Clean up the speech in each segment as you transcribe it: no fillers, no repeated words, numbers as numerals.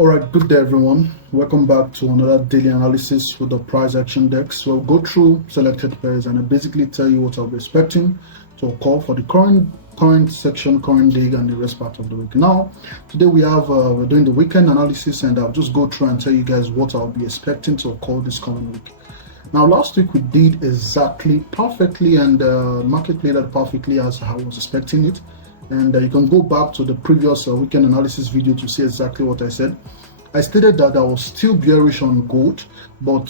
Alright, good day everyone. Welcome back to another daily analysis with the price action dex. So we'll go through selected pairs and I basically tell you what I'll be expecting to occur for the current section, current day, and the rest part of the week. Now, today we're doing the weekend analysis, and I'll just go through and tell you guys what I'll be expecting to occur this coming week. Now, last week we did exactly perfectly, and market played out perfectly as I was expecting it. And you can go back to the previous weekend analysis video to see exactly what I said. I stated that I was still bearish on gold, but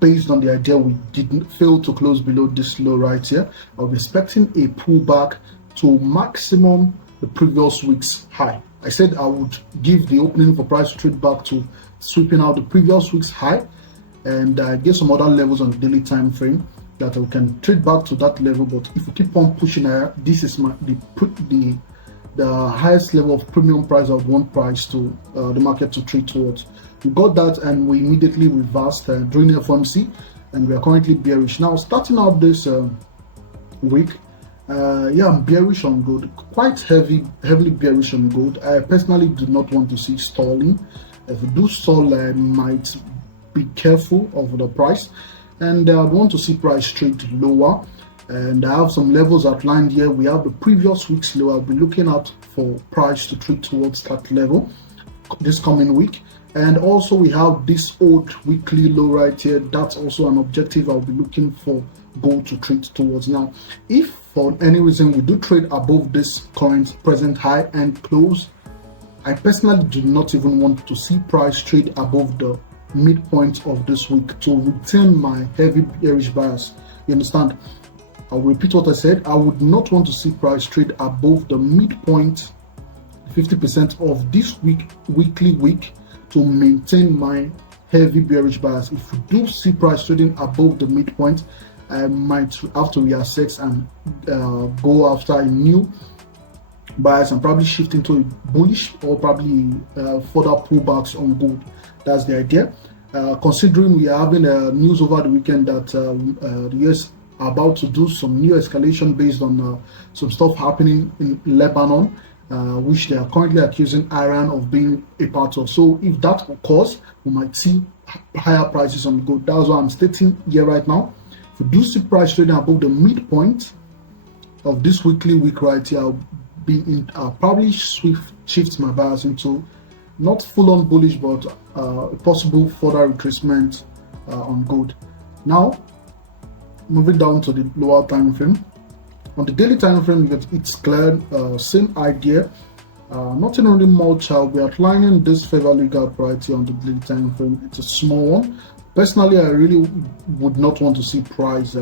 based on the idea we didn't fail to close below this low right here, I was expecting a pullback to maximum the previous week's high. I said I would give the opening for price to trade back to sweeping out the previous week's high, and get some other levels on the daily time frame that we can trade back to that level. But if we keep on pushing higher, this is the highest level of premium price I would want price to the market to trade towards. We got that and we immediately reversed during FOMC, and we are currently bearish. Now, starting out this week, I'm bearish on gold, quite heavily bearish on gold. I personally do not want to see stalling. If we do stall, I might be careful of the price, and I want to see price trade lower. And I have some levels outlined here. We have the previous week's low. I'll be looking out for price to trade towards that level this coming week. And also we have this old weekly low right here. That's also an objective I'll be looking for gold to trade towards. Now, if for any reason we do trade above this present high and close, I personally do not even want to see price trade above the midpoint of this week to retain my heavy bearish bias. You understand? I'll repeat what I said. I would not want to see price trade above the midpoint, 50% of this weekly week, to maintain my heavy bearish bias. If we do see price trading above the midpoint, I might have to reassess and go after a new bias and probably shift into a bullish or probably further pullbacks on gold. That's the idea. Considering we are having news over the weekend that the US are about to do some new escalation based on some stuff happening in Lebanon, which they are currently accusing Iran of being a part of. So if that occurs, we might see higher prices on gold. That's what I'm stating here right now. If we do see price trading above the midpoint of this weekly week right here, I'll probably shift my bias into not full-on bullish, but a possible further retracement on gold. Now, moving down to the lower time frame. On the daily time frame, it's clear, same idea. Nothing really much. I'll be outlining this fair value gap right here on the daily time frame. It's a small one. Personally, I really would not want to see price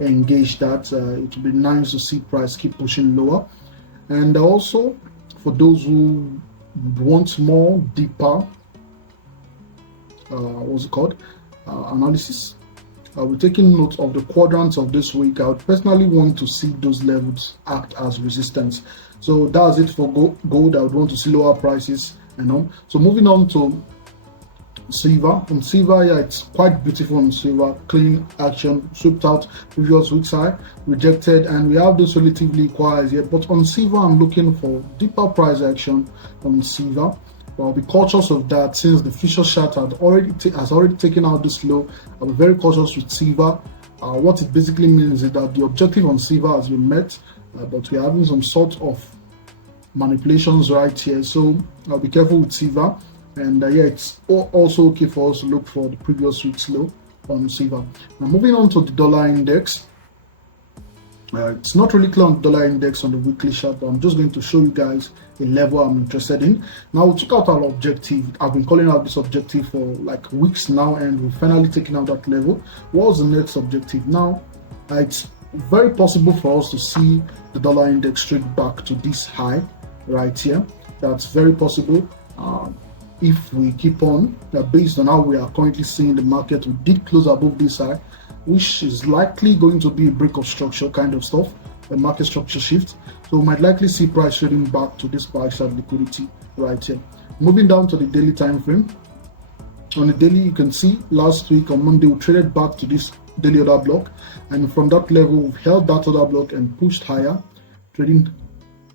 engage that. It would be nice to see price keep pushing lower. And also, for those who want more deeper, analysis, I'll be taking note of the quadrants of this week. I would personally want to see those levels act as resistance. So that's it for gold. I would want to see lower prices and on. So moving on to silver. On silver, yeah, it's quite beautiful on silver. Clean action, swept out previous week's high, rejected, and we have this relatively quiet here. But on silver, I'm looking for deeper price action on silver. But I'll be cautious of that since the future chart has already taken out this low. I'll be very cautious with silver. What it basically means is that the objective on silver has been met, but we're having some sort of manipulations right here. So I'll be careful with silver. And it's also okay for us to look for the previous week's low on silver. Now, moving on to the dollar index. It's not really clear on the dollar index on the weekly chart, but I'm just going to show you guys a level I'm interested in. Now, we took out our objective. I've been calling out this objective for like weeks now, and we've finally taken out that level. What's the next objective? Now, it's very possible for us to see the dollar index straight back to this high right here. That's very possible. If we keep on, based on how we are currently seeing the market, we did close above this high, which is likely going to be a break of structure kind of stuff, a market structure shift. So we might likely see price trading back to this price at liquidity right here. Moving down to the daily time frame. On the daily, you can see last week on Monday, we traded back to this daily order block, and from that level, we've held that order block and pushed higher, trading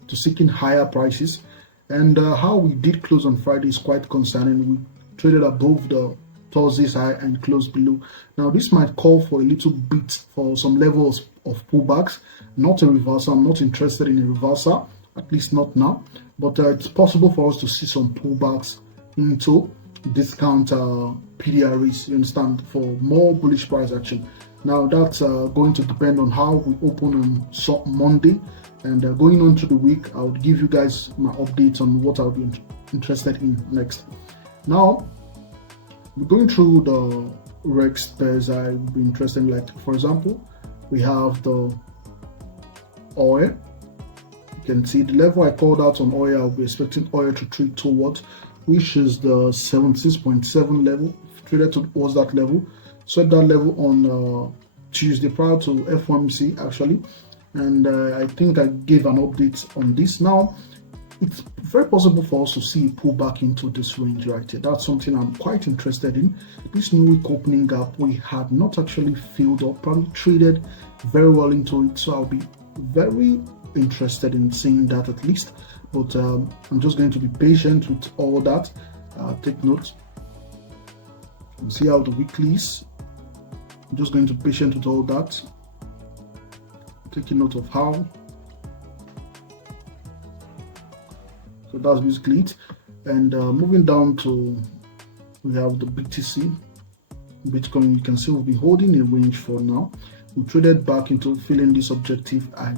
to seeking higher prices. And how we did close on Friday is quite concerning. We traded above the Thursday's high and closed below. Now this might call for a little bit for some levels of pullbacks, not a reversal. I'm not interested in a reversal, at least not now, but it's possible for us to see some pullbacks into discount PDRs, you understand, for more bullish price action. Now that's going to depend on how we open on Monday, and going on to the week, I would give you guys my updates on what I'll be interested in next. Now we're going through the Rex pairs I would be interested in. Like for example, we have the oil. You can see the level I called out on oil. I'll be expecting oil to trade towards, which is the 76.7 level. Traded towards that level. Swept that level on Tuesday prior to FOMC actually, and I think I gave an update on this. Now it's very possible for us to see a pullback into this range right here. That's something I'm quite interested in. This new week opening gap, we had not actually filled up, probably traded very well into it, so I'll be very interested in seeing that at least. But I'm just going to be patient with all that. Take note and see how the weekly is. I'm just going to be patient with all that, taking note of how. So that's basically it. And moving down to, we have the BTC, Bitcoin. You can see we've been holding a range for now. We traded back into filling this objective. I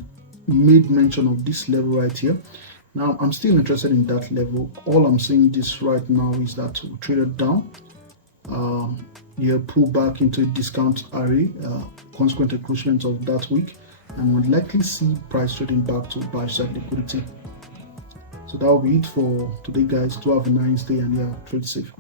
made mention of this level right here. Now I'm still interested in that level. All I'm saying this right now is that we traded down. Pull back into a discount array, consequent encroachment of that week, and would likely see price trading back to buy side liquidity. So that will be it for today, guys. Do have a nice day, and trade safe.